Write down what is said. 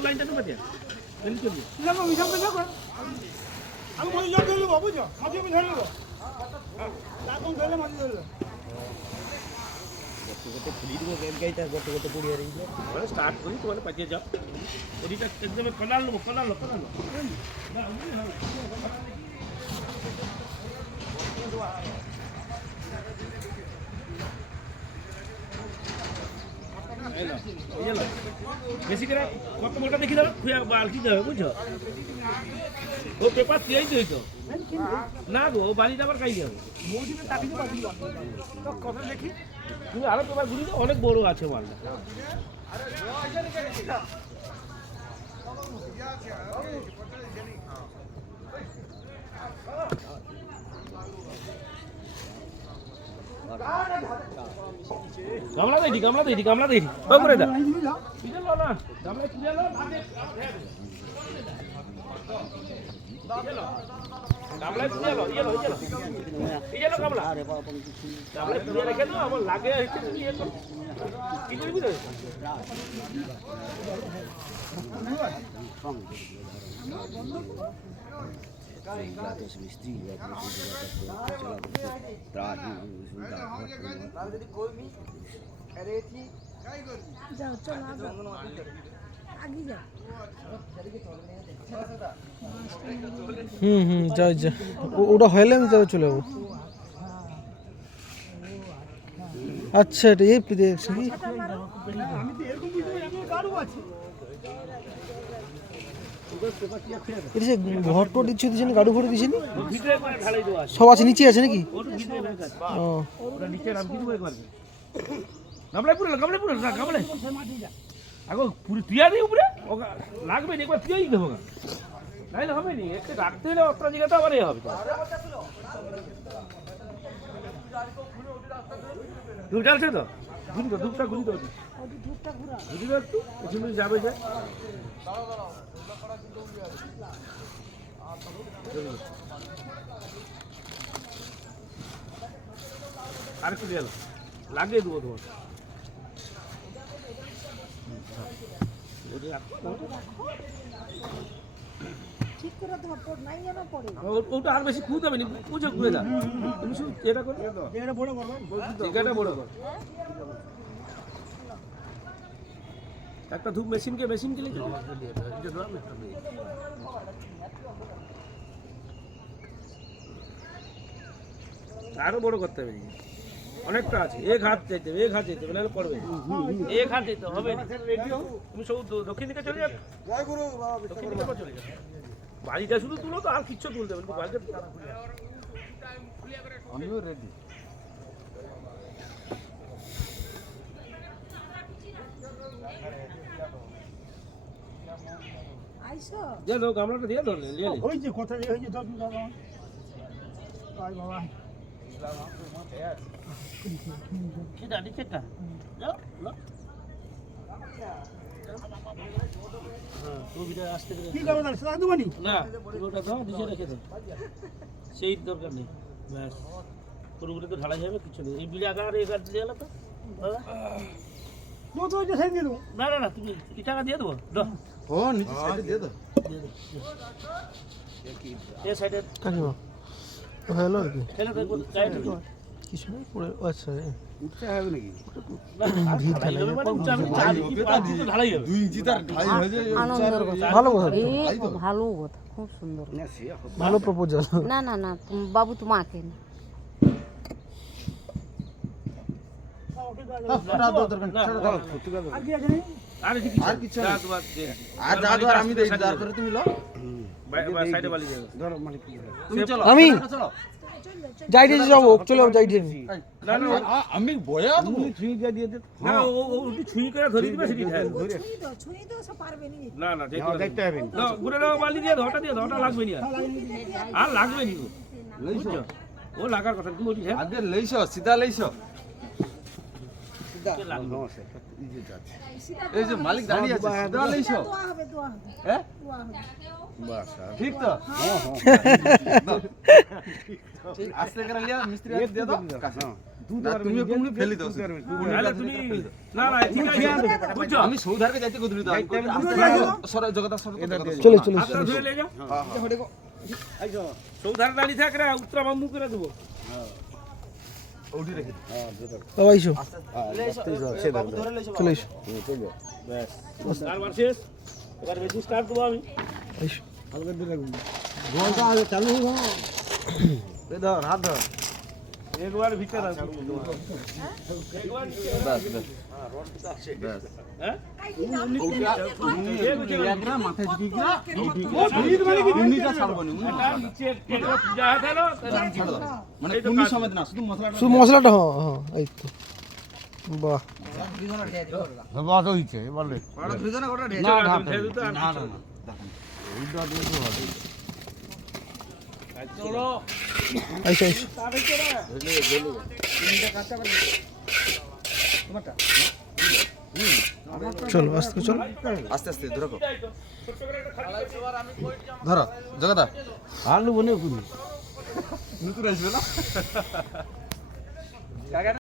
সব লাইনটা তো পাঠিয়ে চলি চলি লাগো মিশন করে আমি বলি জল ধরে নেবো বুঝছো মাঝে আমি ধরে নেবো এখন ধরলে মাঝে ধরলে স্টার্ট করি তোমার পাঠিয়ে যাও এদিকটা একদম কলার নেবো বেশি করে কত মোটা দেখি দাও বালকি দেবে বুঝছো ও পেপার দিয়েই তো হইতো না গো বাড়িটা আবার খাই যাবে কথা দেখি তুমি আরো পেপার ঘুরি অনেক বড় আছে মালটা গামলা দেই করে দা পিজে লো না গামলা পিজে লো গামলা পিজে লো গামলা পিজে রেখে দাও আমার লাগে কি করবি রে যাও চলো আগে যাও যাই যা ওটা হইলে আমি যাবো চলে যাবো আচ্ছা এটা এই দেখছি কি আমি তো এরকম বুঝতে পারি আমার কারও আছে এটা সে ঘরটো দিচ্ছে দিছেন গাড়ু ঘরে দিছেন ভিতরে করে ঢালাই দেওয়া আছে সব আছে নিচে আছে নাকি ওর ভিতরে রাখা ও ওটা নিচে নাম কি করে করবে গামলা পুরো না গামলা আগো পুরো তুইয়া দি উপরে ও লাগবে না একবার তুইই দেবো নাইলে হবে নি একটা রাখতে হলে অত জায়গা তো আবার হবে দুধ ডালছে তো দুধটা ঘুরি তো ঘুরি তো একটু এখানে যাবে যে আর কি দিল লাগিয়ে দেবো তোমার ঠিক করে তোমার পড় নাই যেন পড়ে ওটা আর বেশি খুঁজতে হবে না বুঝে ঘুরে যা তুমি শুধু এটা করো এটা বড় করবো জায়গাটা বড় কর একটা ধূপ মেশিন কিনে আরো বড় করতে হবে অনেকটা আছে এক হাত চাইতে নাহলে পড়বে এক হাত চাইতে হবে না তুমি সব দক্ষিণ দিকে চলে যাবে দক্ষিণ দিকে চলে যাবে বাড়িটা শুধু তুলো তো আর কিচ্ছু তুলতে হবে বাড়িটা আমিও রেডি আইসো দিয়ে দাও গামলাটা দিয়ে দাও নিয়ে নে ওই যে কথা ওই যে ধর দাদা আয় বাবা সেটা নিচেরটা যাও না কি করবো তাহলে সেটা দেবো নি না ওটা দাও নিচে রেখে দাও সেই দরকার নেই ব্যাস পুরোপুরি তো ঢালাই যাবে কিছু নেই এই বিলি আকার এই গাছ দিয়ে গেল তো দাদা তো তো যে সেই দিয়ে দেবো না তুমি কি টাকা দিয়ে দেবো দাও ও নিচে সাইডে দিয়ে দাও এই সাইডে কাকিমা হলো আর কি ঠেলে দেখো গায়ে ঢুকে কিছু নেই পড়ে আচ্ছা উঠতে হবে নাকি ঢালাই যাবে 2 ইঞ্চি তার ঢাই হয়ে যায় আনন্দের কথা ভালো কথা তো। এই ভালো কথা খুব সুন্দর ভালো প্রপোজাল না বাবু তোমাকে না আর কি আছে নি আর কিছু আর কিছু আর যা দর আমি দেই তারপরে তুমি লো সাইডে বালি যাবে ধরো মালিক তুমি চলো আমি চলো যাই দিয়ে যাবো চলে যাবো যাই দিয়ে না আমি বয়া তুমি ছুঁই দিয়ে দে না ও ছুঁই করে ধরে দিবে সেটি ধরে ছুঁই দাও সব পারবে নি না দেখতে হবে না ঘুরে দাও বালি দিয়ে ধটা লাগবে নি আর লাগবে নি বুঝছো ও লাগার কথা তুমি বলি হ্যাঁ আগে লইছো সিধা লইছো সিধা লাগবে এই যে মালিক দাঁড়িয়ে আছে সিধা লইছো দোয়া হবে হ্যাঁ দোয়া হবে বাস ঠিক তো ঠিক আস্তে করে লিয়া মিস্ত্রি দিয়ে দাও না তুমিও কুমড়ি ফেলি দাও নাহলে তুমি না না ঠিক আছে বুঝছো আমি সৌধারকে যাইতে কইলি তো সরে জগদা সরে চলে চলে হাতটা ধরে লে যাও সৌধার দাঁড়িয়ে থাক রে উত্তরা বাম্বু করে দেবো ওডি রেখে বাবা আইসো চলে এসো কারবার শেষ এবার বেশি স্টার্ট দেবো আমি আইসো একবার ভিতরে আসো বাস বাস হ্যাঁ মাথায় ঢিকিরা উনিটা ছাড়বো না এটা নিচে কেটে যা হলো ছাড় দাও মানে কুনি সমেত না শুধু মশলাটা শুধু মশলাটা হ্যাঁ হ্যাঁ এই তো বাহ চলো আইসো আইসো চলো আস্তে করে চলো আস্তে আস্তে ধরো ধরো জগদা আলু বনে কুড়ি নতুন আসবে না